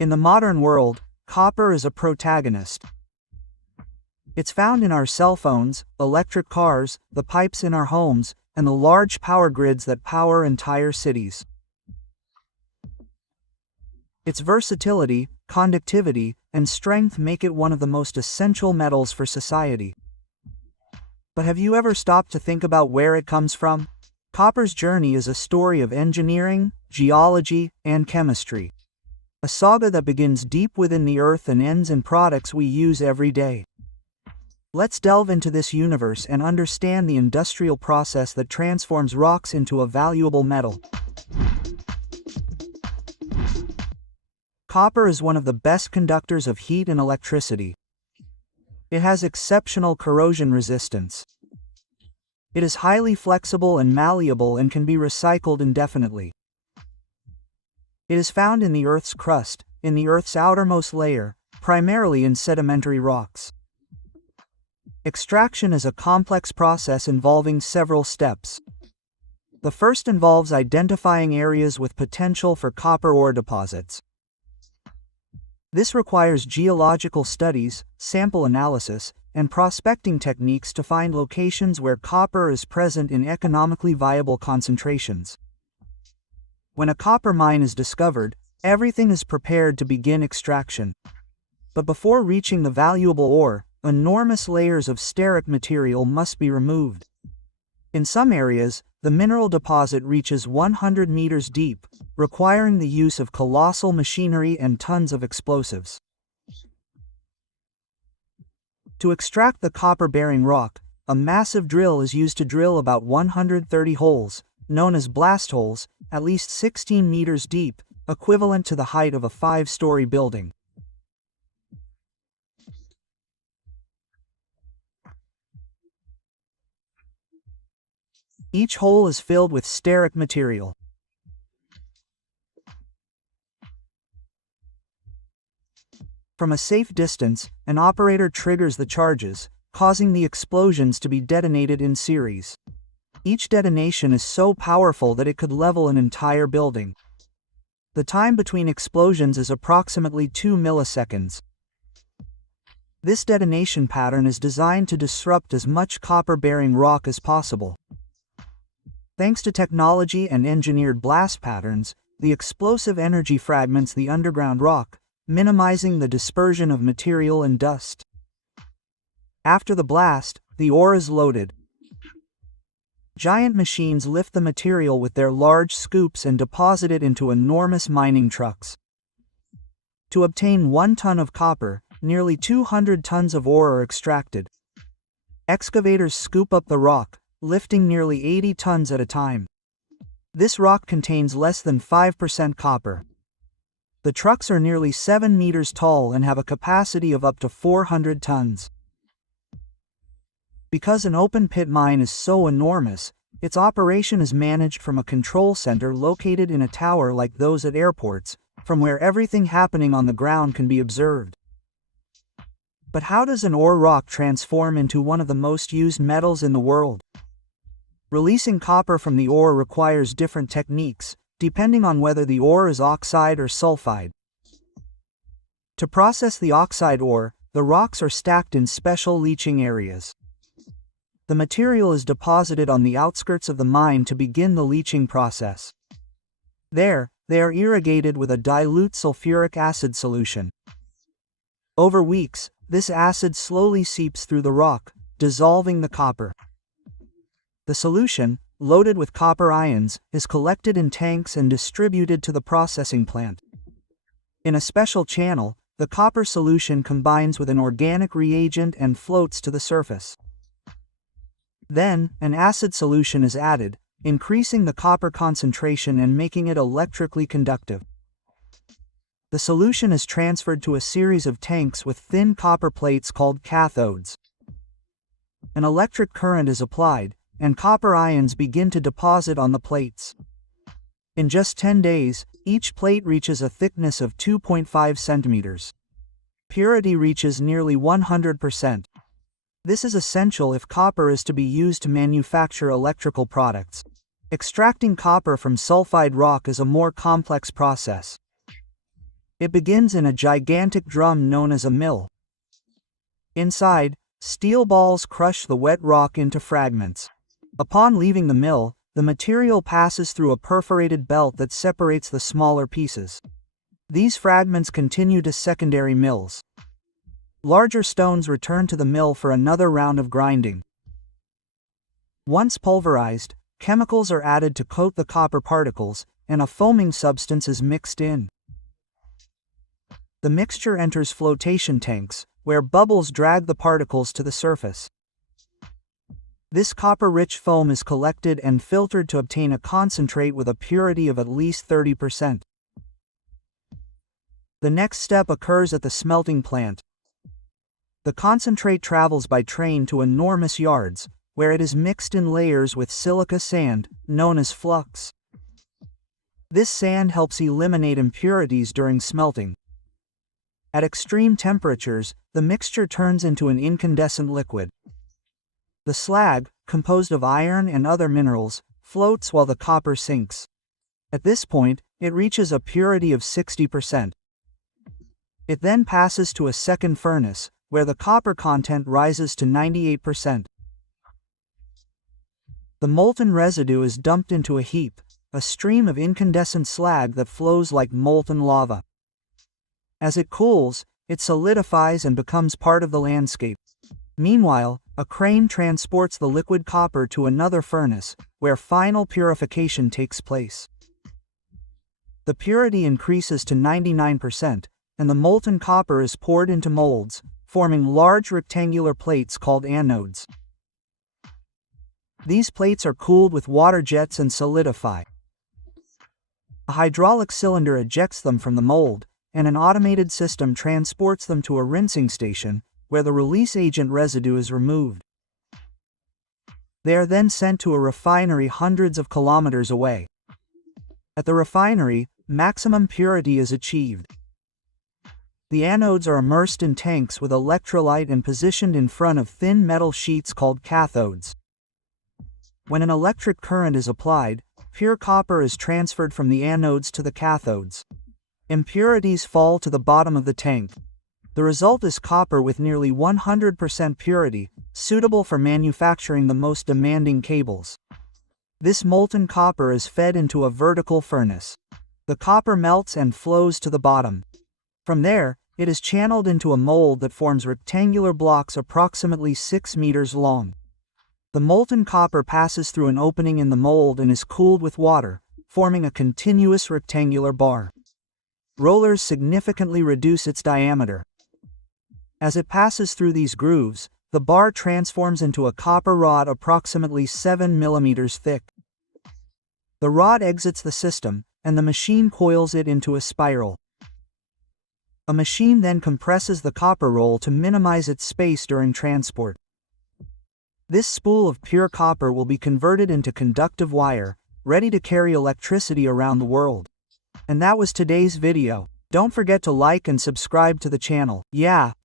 In the modern world, copper is a protagonist. It's found in our cell phones, electric cars, the pipes in our homes, and the large power grids that power entire cities. Its versatility, conductivity, and strength make it one of the most essential metals for society. But have you ever stopped to think about where it comes from? Copper's journey is a story of engineering, geology, and chemistry. A saga that begins deep within the earth and ends in products we use every day. Let's delve into this universe and understand the industrial process that transforms rocks into a valuable metal. Copper is one of the best conductors of heat and electricity. It has exceptional corrosion resistance. It is highly flexible and malleable and can be recycled indefinitely. It is found in the Earth's crust, in the Earth's outermost layer, primarily in sedimentary rocks. Extraction is a complex process involving several steps. The first involves identifying areas with potential for copper ore deposits. This requires geological studies, sample analysis, and prospecting techniques to find locations where copper is present in economically viable concentrations. When a copper mine is discovered, everything is prepared to begin extraction. But before reaching the valuable ore, enormous layers of steric material must be removed. In some areas, the mineral deposit reaches 100 meters deep, requiring the use of colossal machinery and tons of explosives. To extract the copper-bearing rock, a massive drill is used to drill about 130 holes, known as blast holes, at least 16 meters deep, equivalent to the height of a 5-story building. Each hole is filled with steric material. From a safe distance, an operator triggers the charges, causing the explosions to be detonated in series. Each detonation is so powerful that it could level an entire building. The time between explosions is approximately 2 milliseconds. This detonation pattern is designed to disrupt as much copper-bearing rock as possible. Thanks to technology and engineered blast patterns, the explosive energy fragments the underground rock, minimizing the dispersion of material and dust. After the blast, the ore is loaded. Giant machines lift the material with their large scoops and deposit it into enormous mining trucks. To obtain 1 ton of copper, nearly 200 tons of ore are extracted. Excavators scoop up the rock, lifting nearly 80 tons at a time. This rock contains less than 5% copper. The trucks are nearly 7 meters tall and have a capacity of up to 400 tons. Because an open-pit mine is so enormous, its operation is managed from a control center located in a tower like those at airports, from where everything happening on the ground can be observed. But how does an ore rock transform into one of the most used metals in the world? Releasing copper from the ore requires different techniques, depending on whether the ore is oxide or sulfide. To process the oxide ore, the rocks are stacked in special leaching areas. The material is deposited on the outskirts of the mine to begin the leaching process. There, they are irrigated with a dilute sulfuric acid solution. Over weeks, this acid slowly seeps through the rock, dissolving the copper. The solution, loaded with copper ions, is collected in tanks and distributed to the processing plant. In a special channel, the copper solution combines with an organic reagent and floats to the surface. Then, an acid solution is added, increasing the copper concentration and making it electrically conductive. The solution is transferred to a series of tanks with thin copper plates called cathodes. An electric current is applied, and copper ions begin to deposit on the plates. In just 10 days, each plate reaches a thickness of 2.5 centimeters. Purity reaches nearly 100%. This is essential if copper is to be used to manufacture electrical products. Extracting copper from sulfide rock is a more complex process. It begins in a gigantic drum known as a mill. Inside, steel balls crush the wet rock into fragments. Upon leaving the mill, the material passes through a perforated belt that separates the smaller pieces. These fragments continue to secondary mills. Larger stones return to the mill for another round of grinding. Once pulverized, chemicals are added to coat the copper particles, and a foaming substance is mixed in. The mixture enters flotation tanks, where bubbles drag the particles to the surface. This copper-rich foam is collected and filtered to obtain a concentrate with a purity of at least 30%. The next step occurs at the smelting plant. The concentrate travels by train to enormous yards, where it is mixed in layers with silica sand, known as flux. This sand helps eliminate impurities during smelting. At extreme temperatures, the mixture turns into an incandescent liquid. The slag, composed of iron and other minerals, floats while the copper sinks. At this point, it reaches a purity of 60%. It then passes to a second furnace, where the copper content rises to 98%. The molten residue is dumped into a heap, a stream of incandescent slag that flows like molten lava. As it cools, it solidifies and becomes part of the landscape. Meanwhile, a crane transports the liquid copper to another furnace, where final purification takes place. The purity increases to 99%, and the molten copper is poured into molds, forming large rectangular plates called anodes. These plates are cooled with water jets and solidify. A hydraulic cylinder ejects them from the mold, and an automated system transports them to a rinsing station, where the release agent residue is removed. They are then sent to a refinery hundreds of kilometers away. At the refinery, maximum purity is achieved. The anodes are immersed in tanks with electrolyte and positioned in front of thin metal sheets called cathodes. When an electric current is applied, pure copper is transferred from the anodes to the cathodes. Impurities fall to the bottom of the tank. The result is copper with nearly 100% purity, suitable for manufacturing the most demanding cables. This molten copper is fed into a vertical furnace. The copper melts and flows to the bottom. From there, it is channeled into a mold that forms rectangular blocks approximately 6 meters long. The molten copper passes through an opening in the mold and is cooled with water, forming a continuous rectangular bar. Rollers significantly reduce its diameter. As it passes through these grooves, the bar transforms into a copper rod approximately 7 millimeters thick. The rod exits the system, and the machine coils it into a spiral. A machine then compresses the copper roll to minimize its space during transport. This spool of pure copper will be converted into conductive wire, ready to carry electricity around the world. And that was today's video. Don't forget to like and subscribe to the channel. Yeah,